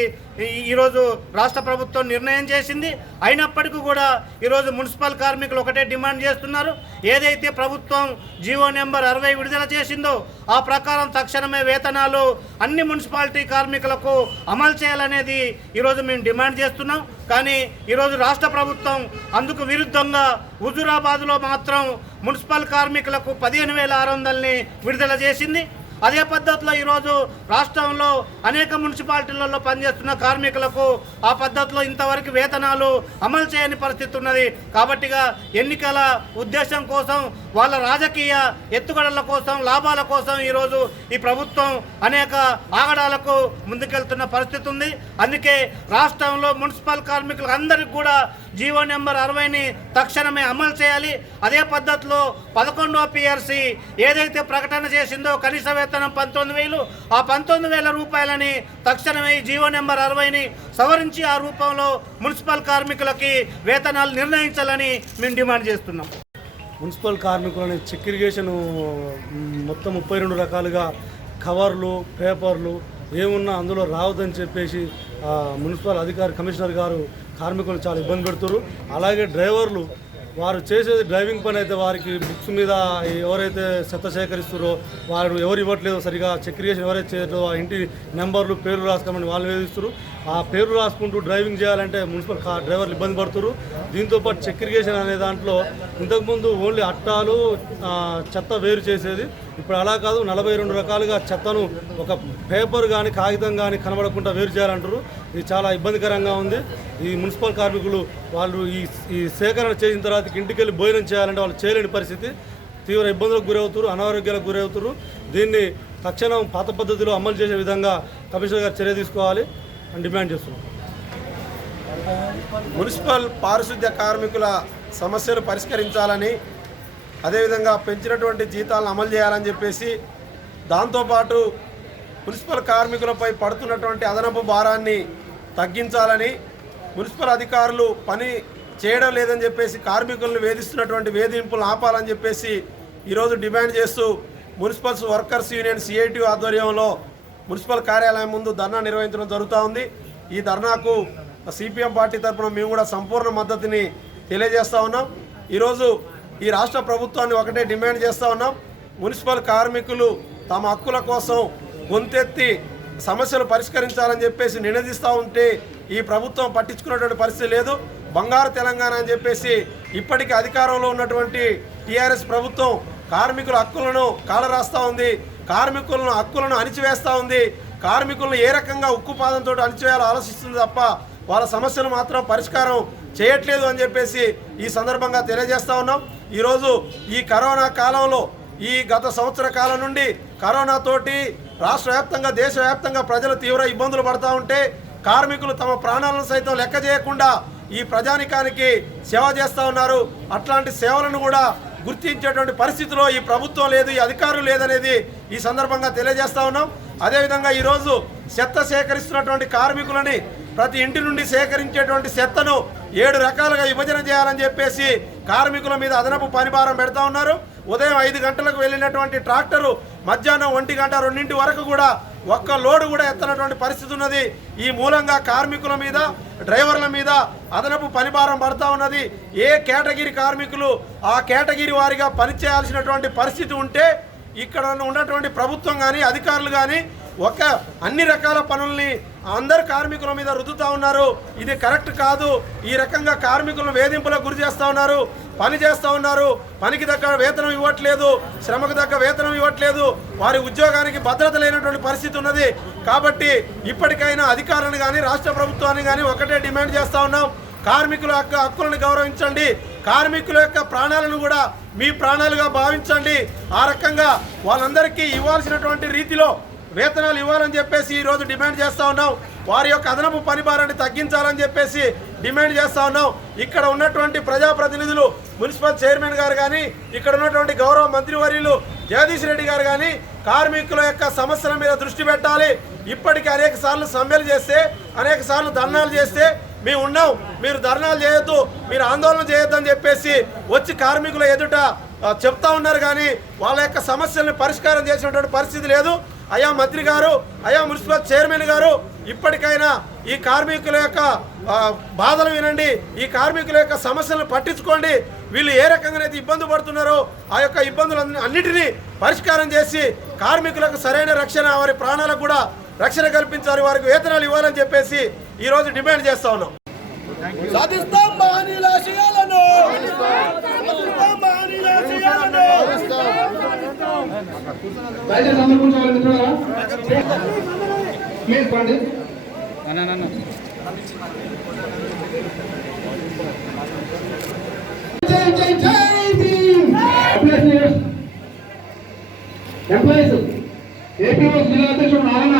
ఈరోజు రాష్ట్ర ప్రభుత్వం నిర్ణయం చేసింది. అయినప్పటికీ కూడా ఈరోజు మున్సిపల్ కార్మికులు ఒకటే డిమాండ్ చేస్తున్నారు. ఏదైతే ప్రభుత్వం జీవో నెంబర్ 60 విడుదల చేసిందో ఆ ప్రకారం తక్షణమే వేతనాలు అన్ని మున్సిపాలిటీ కార్మికులకు అమలు చేయాలనేది ఈరోజు మేము డిమాండ్ చేస్తున్నాం. కానీ ఈరోజు రాష్ట్ర ప్రభుత్వం అందుకు విరుద్ధంగా హుజూరాబాద్లో మాత్రం మున్సిపల్ కార్మికులకు 15,600ని విడుదల చేసింది. అదే పద్ధతిలో ఈరోజు రాష్ట్రంలో అనేక మున్సిపాలిటీలలో పనిచేస్తున్న కార్మికులకు ఆ పద్ధతిలో ఇంతవరకు వేతనాలు అమలు చేయని పరిస్థితి ఉన్నది. కాబట్టిగా ఎన్నికల ఉద్దేశం కోసం వాళ్ళ రాజకీయ ఎత్తుగడల కోసం లాభాల కోసం ఈరోజు ఈ ప్రభుత్వం అనేక ఆగడాలకు ముందుకెళ్తున్న పరిస్థితి ఉంది. అందుకే రాష్ట్రంలో మున్సిపల్ కార్మికులకు అందరికీ కూడా జీవో నెంబర్ 60ని తక్షణమే అమలు చేయాలి. అదే పద్ధతిలో 11వ పిఆర్సీ ఏదైతే ప్రకటన చేసిందో కనీస వేతనం 19,000 ఆ 19,000 రూపాయలని తక్షణమే జీవో నెంబర్ 60ని సవరించి ఆ రూపంలో మున్సిపల్ కార్మికులకి వేతనాలు నిర్ణయించాలని మేము డిమాండ్ చేస్తున్నాం. మున్సిపల్ కార్మికులని చెక్కిరిగేషన్ మొత్తం 32 రకాలుగా కవర్లు పేపర్లు ఏమున్నా అందులో రావద్దని చెప్పేసి మున్సిపల్ అధికారి కమిషనర్ గారు కార్మికులు చాలా ఇబ్బంది పెడుతున్నారు. అలాగే డ్రైవర్లు వారు చేసేది డ్రైవింగ్ పని అయితే వారికి బుక్స్ మీద ఎవరైతే చెత్త సేకరిస్తారో వారు ఎవరు ఇవ్వట్లేదో సరిగా చెక్కిరిగేషన్ ఎవరైతే చేయలేదో ఆ ఇంటి నెంబర్లు పేర్లు రాసుకోమని వాళ్ళు వేధిస్తారు. ఆ పేర్లు రాసుకుంటూ డ్రైవింగ్ చేయాలంటే మున్సిపల్ డ్రైవర్లు ఇబ్బంది పడుతున్నారు. దీంతోపాటు చెక్కిరిగేషన్ అనే దాంట్లో ఇంతకుముందు ఓన్లీ అట్టాలు చెత్త వేరు చేసేది. ఇప్పుడు అలా కాదు, 42 రకాలుగా చెత్తను ఒక పేపర్ కానీ కాగితం కానీ కనబడకుండా వేరు చేయాలంటారు. ఇది చాలా ఇబ్బందికరంగా ఉంది. ఈ మున్సిపల్ కార్మికులు వాళ్ళు ఈ సేకరణ చేసిన తర్వాత ఇంటికి వెళ్ళి భోజనం చేయాలంటే వాళ్ళు చేయలేని పరిస్థితి. తీవ్ర ఇబ్బందులకు గురవుతారు, అనారోగ్యాలకు గురవుతారు. దీన్ని తక్షణం పాత పద్ధతిలో అమలు చేసే విధంగా కమిషనర్ గారు చర్య తీసుకోవాలి అని డిమాండ్ చేస్తున్నాం. మున్సిపల్ పారిశుద్ధ్య కార్మికుల సమస్యలు పరిష్కరించాలని, అదేవిధంగా పెంచినటువంటి జీతాలను అమలు చేయాలని చెప్పేసి, దాంతోపాటు మున్సిపల్ కార్మికులపై పడుతున్నటువంటి అదనపు భారాన్ని తగ్గించాలని, మున్సిపల్ అధికారులు పని చేయడం లేదని చెప్పేసి కార్మికులను వేధిస్తున్నటువంటి వేధింపులను ఆపాలని చెప్పేసి ఈరోజు డిమాండ్ చేస్తూ మున్సిపల్ వర్కర్స్ యూనియన్ సిఐటి ఆధ్వర్యంలో మున్సిపల్ కార్యాలయం ముందు ధర్నా నిర్వహించడం జరుగుతూ ఉంది. ఈ ధర్నాకు సిపిఎం పార్టీ తరఫున మేము కూడా సంపూర్ణ మద్దతుని తెలియజేస్తూ ఉన్నాం. ఈరోజు ఈ రాష్ట్ర ప్రభుత్వాన్ని ఒకటే డిమాండ్ చేస్తూ ఉన్నాం. మున్సిపల్ కార్మికులు తమ హక్కుల కోసం గొంతెత్తి సమస్యలు పరిష్కరించాలని చెప్పేసి నినదిస్తూ ఉంటే ఈ ప్రభుత్వం పట్టించుకున్నటువంటి పరిస్థితి లేదు. బంగారు తెలంగాణ అని చెప్పేసి ఇప్పటికీ అధికారంలో ఉన్నటువంటి టీఆర్ఎస్ ప్రభుత్వం కార్మికుల హక్కులను కాలరాస్తూ ఉంది, కార్మికులను హక్కులను అణిచివేస్తూ ఉంది. కార్మికులను ఏ రకంగా ఉక్కుపాదంతో అణిచివేయాలో ఆలోచిస్తుంది తప్ప వాళ్ళ సమస్యలు మాత్రం పరిష్కారం చేయట్లేదు అని చెప్పేసి ఈ సందర్భంగా తెలియజేస్తూ ఉన్నాం. ఈరోజు ఈ కరోనా కాలంలో ఈ గత సంవత్సర కాలం నుండి కరోనాతోటి రాష్ట్ర వ్యాప్తంగా దేశవ్యాప్తంగా ప్రజలు తీవ్ర ఇబ్బందులు పడుతూ ఉంటే కార్మికులు తమ ప్రాణాలను సైతం లెక్క చేయకుండా ఈ ప్రజానికానికి సేవ చేస్తూ ఉన్నారు. అట్లాంటి సేవలను కూడా గుర్తించేటువంటి పరిస్థితిలో ఈ ప్రభుత్వం లేదు, ఈ అధికారులు లేదనేది ఈ సందర్భంగా తెలియజేస్తూ ఉన్నాం. అదేవిధంగా ఈరోజు చెత్త సేకరిస్తున్నటువంటి కార్మికులని ప్రతి ఇంటి నుండి సేకరించేటువంటి చెత్తను 7 రకాలుగా విభజన చేయాలని చెప్పేసి కార్మికుల మీద అదనపు పనిభారం పెడతా ఉన్నారు. ఉదయం 5 గంటలకు వెళ్ళినటువంటి ట్రాక్టరు మధ్యాహ్నం 1 గంట 2 వరకు కూడా ఒక్క లోడు కూడా ఎత్తనటువంటి పరిస్థితి ఉన్నది. ఈ మూలంగా కార్మికుల మీద, డ్రైవర్ల మీద అదనపు పనిభారం పడతా ఉన్నది. ఏ కేటగిరీ కార్మికులు ఆ కేటగిరీ వారిగా పనిచేయాల్సినటువంటి పరిస్థితి ఉంటే ఇక్కడ ఉన్నటువంటి ప్రభుత్వం కానీ, అధికారులు కానీ అన్ని రకాల పనుల్ని అందరు కార్మికుల మీద రుద్దుతూ ఉన్నారు. ఇది కరెక్ట్ కాదు. ఈ రకంగా కార్మికులను వేధింపులకు గురి చేస్తూ ఉన్నారు, పని చేస్తూ ఉన్నారు. పనికి తగ్గ వేతనం ఇవ్వట్లేదు, శ్రమకు తగ్గ వేతనం ఇవ్వట్లేదు, వారి ఉద్యోగానికి భద్రత లేనటువంటి పరిస్థితి ఉన్నది. కాబట్టి ఇప్పటికైనా అధికారులను కానీ, రాష్ట్ర ప్రభుత్వాన్ని కానీ ఒకటే డిమాండ్ చేస్తూ ఉన్నాం, కార్మికుల హక్కులను గౌరవించండి, కార్మికుల యొక్క ప్రాణాలను కూడా మీ ప్రాణాలుగా భావించండి. ఆ రకంగా వాళ్ళందరికీ ఇవ్వాల్సినటువంటి రీతిలో వేతనాలు ఇవ్వాలని చెప్పేసి ఈరోజు డిమాండ్ చేస్తూ ఉన్నాం. వారి యొక్క అదనపు పనిభారాన్ని తగ్గించాలని చెప్పేసి డిమాండ్ చేస్తూ ఉన్నాం. ఇక్కడ ఉన్నటువంటి ప్రజాప్రతినిధులు, మున్సిపల్ చైర్మన్ గారు కానీ, ఇక్కడ ఉన్నటువంటి గౌరవ మంత్రివర్యులు జగదీష్ రెడ్డి గారు కానీ కార్మికుల యొక్క సమస్యల మీద దృష్టి పెట్టాలి. ఇప్పటికీ అనేక సార్లు సమ్మెలు చేస్తే, అనేక సార్లు ధర్నాలు చేస్తే మేము ఉన్నాం, మీరు ధర్నాలు చేయొద్దు, మీరు ఆందోళన చేయొద్దు అని చెప్పేసి వచ్చి కార్మికుల ఎదుట చెప్తా ఉన్నారు. కానీ వాళ్ళ యొక్క సమస్యలను పరిష్కారం చేసినటువంటి పరిస్థితి లేదు. అయా మంత్రి గారు, అయా మున్సిపల్ చైర్మన్ గారు, ఇప్పటికైనా ఈ కార్మికుల యొక్క బాధలు వినండి, ఈ కార్మికుల యొక్క సమస్యలను పట్టించుకోండి. వీళ్ళు ఏ రకంగానైతే ఇబ్బంది పడుతున్నారో ఆ యొక్క ఇబ్బందులు అన్నిటినీ పరిష్కారం చేసి కార్మికులకు సరైన రక్షణ, వారి ప్రాణాలకు కూడా రక్షణ కల్పించాలి, వారికి వేతనాలు ఇవ్వాలని చెప్పేసి ఈరోజు డిమాండ్ చేస్తా ఉన్నాం. సాధిస్తాం మహనీయుల ఆశయాలను, సాధిస్తాం మహనీయుల ఆశయాలను. దయచేసి అందరూ కూర్చోవాలి మిత్రులారా. ప్లీజ్ పండి. ఎంప్లాయీస్ ఏపీఓ జిల్లా అధ్యక్షుడు నారాయణ.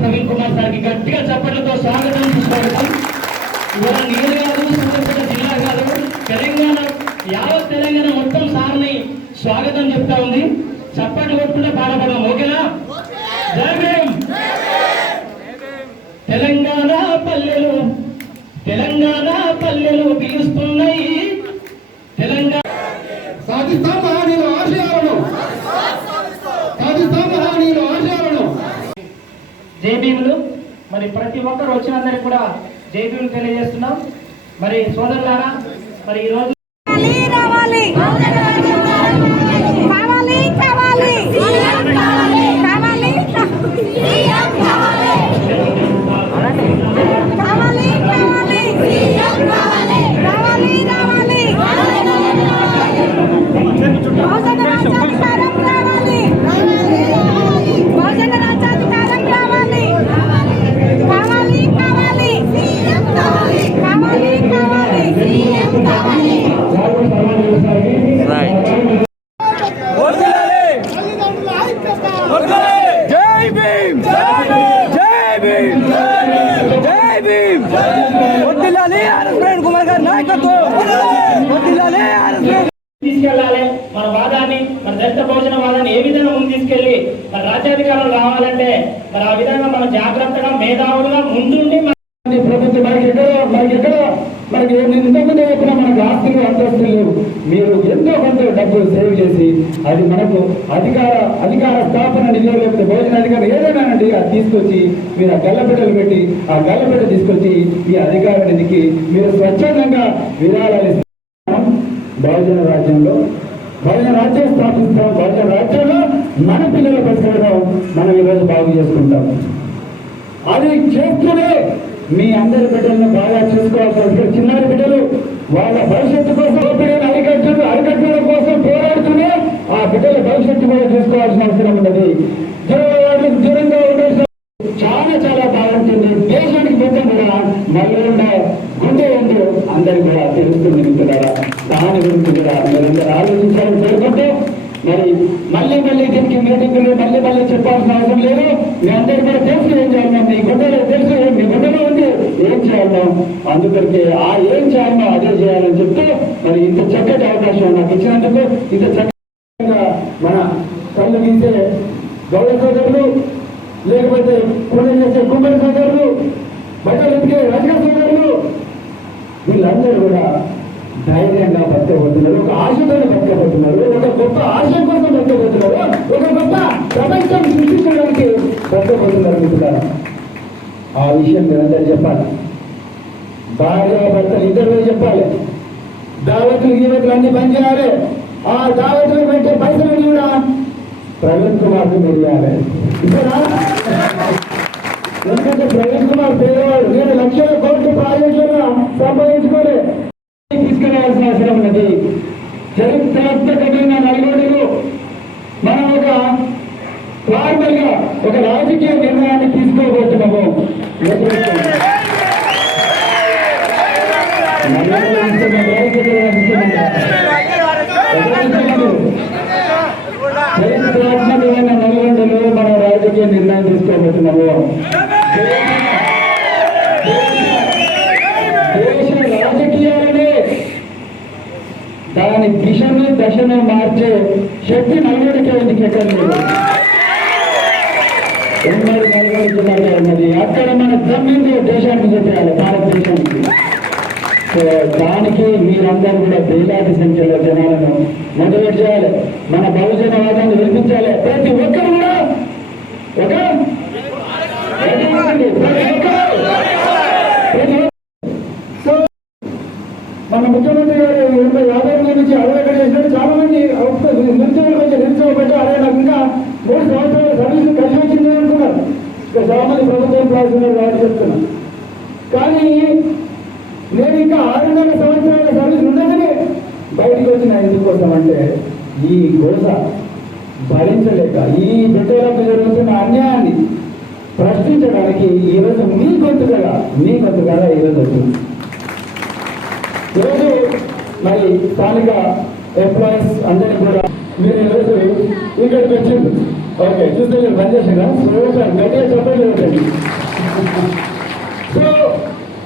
ప్రవీణ్ కుమార్ సార్కి గట్టిగా చప్పట్లతో స్వాగతం సుస్వాగతం. ఇవాళ నేను కాదు, సూర్యాపేట జిల్లా కాదు, తెలంగాణ, యావత్ తెలంగాణ మొత్తం సార్ని స్వాగతం చెప్తా ఉంది. చప్పట్లు కొట్టుకుంటే బాధపడదాం, ఓకేనా? జై భీమ్. తెలంగాణ పల్లెలు, తెలంగాణ పల్లెలు పిలుస్తున్నాయి. తెలంగాణ సాధిస్తాం మహనీయుల ఆశయాలను, సాధిస్తాం మహనీయుల ఆశయాలను. జై భీములు. మరి ప్రతి ఒక్కరు వచ్చినందరికి కూడా జై భీములు తెలియజేస్తున్నాం. మరి సోదరులారా, మరి ఈరోజు రావాలి తీసుకెళ్లాలి మన వాదాన్ని, మన దళిత భోజన వాదాన్ని ఏ విధంగా ముందు తీసుకెళ్లి మన రాజ్యాధికారం రావాలంటే మరి ఆ విధంగా మనం జాగ్రత్తగా మేధావులుగా ముందుండి ప్రభుత్వం మనకి ఇంతకుముందే చెప్పిన మనకు ఆస్తులు అంతస్తులు లేవు. మీరు ఎంతో కొంత డబ్బులు సేవ్ చేసి అది మనకు అధికార స్థాపన నిధులు, లేకపోతే భోజన అధికారం ఏదైనా అండి, అది తీసుకొచ్చి మీరు ఆ గల్లపెట్టెలు పెట్టి ఆ గల్లపెట్టె తీసుకొచ్చి ఈ అధికార నిధికి మీరు స్వచ్ఛందంగా విరాళాలు బహుజన రాజ్యంలో బహుజన రాజ్యం స్థాపిస్తాం. బహుజన రాజ్యంలో మన పిల్లల పరిస్థితులను మనం ఈరోజు బాగు చేసుకుంటాం. అది చేస్తూనే మీ అందరి బిడ్డలను బాగా చూసుకోవాల్సి వస్తుంది. చిన్నారి బిడ్డలు వాళ్ళ భవిష్యత్తు కోసం అరికట్టడం కోసం పోరాడుతూనే ఆ బిడ్డల భవిష్యత్తు కూడా చూసుకోవాల్సిన అవసరం ఉన్నది. దూరంగా ఉండాల్సిన చాలా చాలా బాగుంటుంది. దేశానికి మొత్తం కూడా నల్గొండ గుండె ఎందు అందరికి కూడా తెలుస్తుంది మిత్రులారా. దాని గురించి కూడా మీరందరూ ఆలోచించాలని కోరుకుంటూ మరి మళ్ళీ దీనికి మీటింగ్లు మళ్ళీ చెప్పాల్సిన అవసరం లేదు. మీ అందరికీ కూడా తెలుసు ఏం చేయాలన్నా, మీ గుండెలో తెలుసు, మీ గుండెలో ఉంది ఏం చేయాలన్నా. అందుకని ఆ ఏం చేయాలన్నా అదే చేయాలని చెప్తూ మరి ఇంత చక్కటి అవకాశం నాకు ఇచ్చినందుకు, ఇంత చక్కగా మన కళ్ళు గీసే గౌడ సోదరులు, లేకపోతే కూలి చేసే కుమ్మరి సోదరులు, బట్టలు ఎత్తికే రజక సోదరులు, వీళ్ళందరూ కూడా ధైర్యంగా బతకబోతున్నారు. ఒక ఆశతో బతకబోతున్నారు. ఒక గొప్ప ఆశ కోసం బతకబోతున్నారు. ఒక గొప్ప ప్రపంచం సృష్టించడానికి బతకబోతున్నారు మిత్రులారా. ఆ విషయం మీరందరూ చెప్పాలి. భార్య భర్తలు ఇద్దరు చెప్పాలి. దావతులు గీవతులు అన్ని బంద్ చేయాలి. ఆ దావతులు పెట్టే పైసలు కూడా ప్రవీణ్ కుమార్కి మీరు ఇవ్వాలి. ఎందుకంటే ప్రవీణ్ కుమార్ పేదవాడు. నేను లక్షల కోట్ల ప్రాజెక్టులను సంపాదించుకోలే తీసుకెళ్లాల్సిన అవసరం ఉన్నది. చరిత్రాత్మకమైన నల్గొండలో మనం ఒక ఫార్మల్ గా ఒక రాజకీయ నిర్ణయాన్ని తీసుకోబోతున్నాము. చరిత్రాత్మకమైన నల్గొండలో మనం రాజకీయ నిర్ణయం తీసుకోబోతున్నాము. దేశ రాజకీయాలనే దాని దిశను దశను మార్చే శక్తి నల్గొండకే ఎందుకు ఎక్కడ లేదు. ఉమ్మడి నల్గొండ జిల్లాలో ఉన్నది. అక్కడ మన దమ్మింది దేశానికి చెప్పాలి, భారతదేశానికి. సో దానికి మీరందరూ కూడా వేలాది సంఖ్యలో జనాలను మోటివేట్ చేయాలి. మన బహుజనవాదాన్ని వినిపించాలి. ప్రతి ఒక్కరు కూడా సో మన ముఖ్యమంత్రి గారు 50 నుంచి 60 చేసినట్టు చాలా మంది నిరుచోబెట్టి అదే నాకు ఇంకా 3 సంవత్సరాల సర్వీస్ కలిసి వచ్చింది అనుకున్నారు. ఇంకా చాలా మంది ప్రభుత్వం ప్రాసెస్ కాబట్టి చెప్తున్నారు. కానీ నేను ఇంకా 6 సంవత్సరాల సర్వీస్ ఉండగానే బయటకు వచ్చిన ఎందుకోసం అంటే ఈ గోస భరించలేక ఈ బిడ్డలకు జరుగుతున్న అన్యాయాన్ని ప్రశ్నించడానికి ఈరోజు మీ గొంతుగా ఈరోజు వచ్చింది. ఈరోజు మరి స్థానిక ఎంప్లాయీస్ అందరినీ కూడా మీరు ఈరోజు ఇక్కడికి వచ్చింది. ఓకే చూస్తే మీరు బంద్ చేసిందా? సార్ గట్టిగా చెప్పలేదు. సో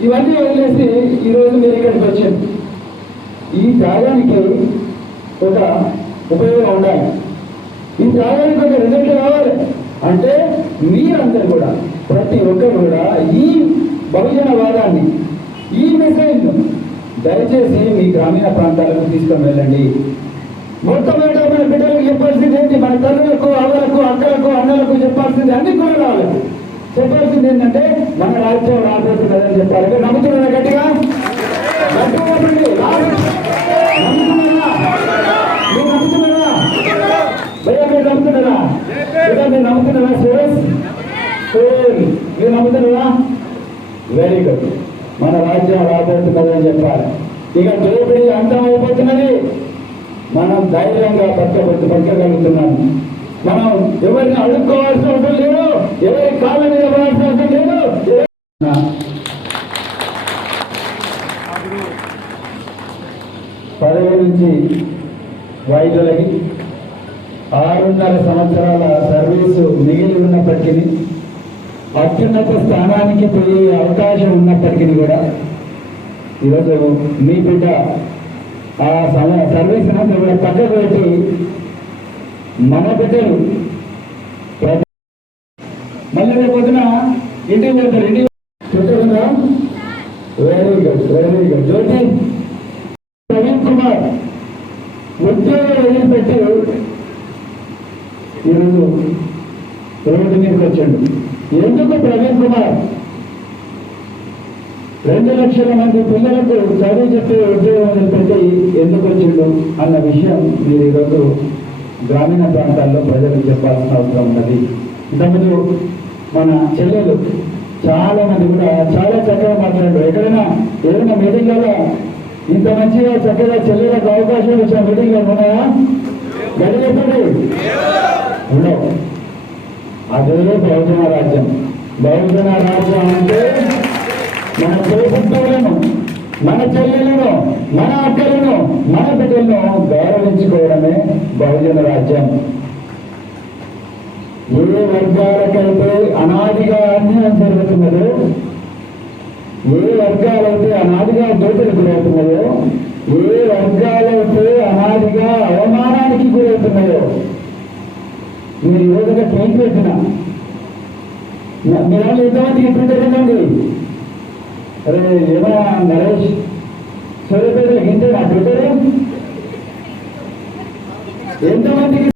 ఇవన్నీ వదిలేసి ఈరోజు మీరు ఇక్కడికి వచ్చింది. ఈ త్యాగానికి ఒక ఉపయోగం ఉండాలి. ఈ త్యాగానికి ఒక రిజల్ట్ కావాలి అంటే మీరందరూ కూడా ప్రతి ఒక్కరు కూడా ఈ బహుజనవాదాన్ని, ఈ మెసేజ్ను దయచేసి మీ గ్రామీణ ప్రాంతాలకు తీసుకొని వెళ్ళండి. మొట్టమొదట మన బిడ్డలకు చెప్పాల్సింది ఏంటి? మన తల్లులకు, అవ్వలకు, అక్కలకు, అన్నలకు చెప్పాల్సింది అన్ని కూడా రావాలి. చెప్పాల్సింది ఏంటంటే మన రాజ్యం రాబోతున్నదని చెప్పాలి. మీరు నమ్ముతున్నారా? గట్టిగా మీరు నమ్ముతున్నారా? సురేష్ మీరు నమ్ముతున్నారా? Very good. మన రాజ్యం రాబోతున్నదని చెప్పాలి. ఇక దోపిడీ అంతం అయిపోతున్నది. మనం ధైర్యంగా బతకగలుగుతున్నాము. మనం ఎవరిని అడుక్కోవాల్సిన అవసరం లేదు. ఎవరి కాళ్ళ మీద పడాల్సిన అవసరం లేదు. పదవి నుంచి వైద్యులకి 6.5 సంవత్సరాల సర్వీసు మిగిలి ఉన్నప్పటికీ, అత్యున్నత స్థానానికి పోయే అవకాశం ఉన్నప్పటికీ కూడా ఈరోజు మీ బిడ్డ ఆ సర్వీస్ అంతా కూడా పక్కకు పెట్టి మన బిడ్డలు మళ్ళీ రేపు పొద్దున ఇంటికి వెళ్తారు. ఇంటికి చెప్తుందా? Very good. జ్యోతి ప్రవీణ్ కుమార్ ఉద్యోగం వదిలిపెట్టి ఈరోజు రోడ్డు మీదకి వచ్చాడు. ఎందుకు ప్రవీణ్ కుమార్ 2 లక్షల మంది పిల్లలకు చదువు చెప్పే ఉద్యోగం వదిలిపెట్టి ఎందుకు వచ్చిండు అన్న విషయం మీరు ఈరోజు గ్రామీణ ప్రాంతాల్లో ప్రజలకు చెప్పాల్సిన అవసరం ఉన్నది. ఇంతకుముందు మన చెల్లెలు చాలా మంది కూడా చాలా చక్కగా మాట్లాడారు. ఎక్కడైనా ఏదైనా మీటింగ్లలో ఇంత మంచిగా చక్కగా చెల్లెలకు అవకాశం ఇచ్చిన మీటింగ్లు ఉన్నాయా? గడి చెప్పండి. ఉండవు. అదే బహుజన రాజ్యం. బహుజన రాజ్యం అంటే మన తోబుట్టువులను, మన చెల్లెలను, మన అక్కలను, మన బిడ్డలను గౌరవించుకోవడమే బహుజన రాజ్యం. ఏ వర్గాలకైతే అనాదిగా అన్యాయం జరుగుతున్నదో, ఏ వర్గాలైతే అనాదిగా దోపిడీకి గురవుతున్నాయో, ఏ వర్గాలైతే అనాదిగా అవమానానికి గురవుతున్నాయో, మీరు ఈరోజుగా ట్రైన్ పెట్టిన మీరు ఎంతమందికి పెట్టండి. అరే ఏమైనా నరేష్ సూర్యపేట ఇంటే నా పెట్టరు ఎంతమందికి